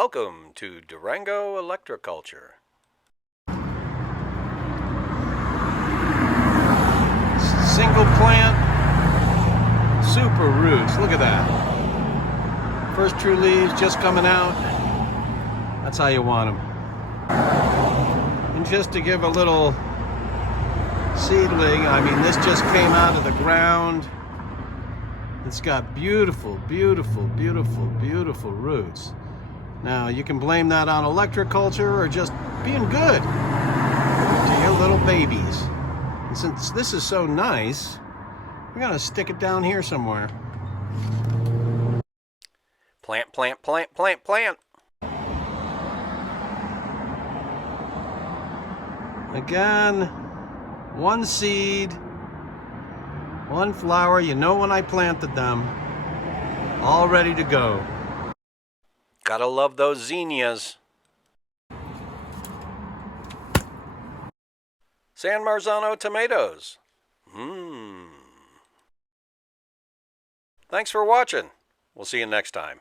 Welcome to Durango Electro-Culture. Single plant, super roots. Look at that. First true leaves just coming out. That's how you want them. And just to give a little seedling, I mean, this just came out of the ground. It's got beautiful, beautiful, beautiful, beautiful roots. Now, you can blame that on Electro-Culture or just being good to your little babies. And since this is so nice, we're going to stick it down here somewhere. Plant, plant, plant, plant, plant. Again, one seed, one flower. You know when I planted them. All ready to go. Gotta love those zinnias. San Marzano Tomatoes. Thanks for watching. We'll see you next time.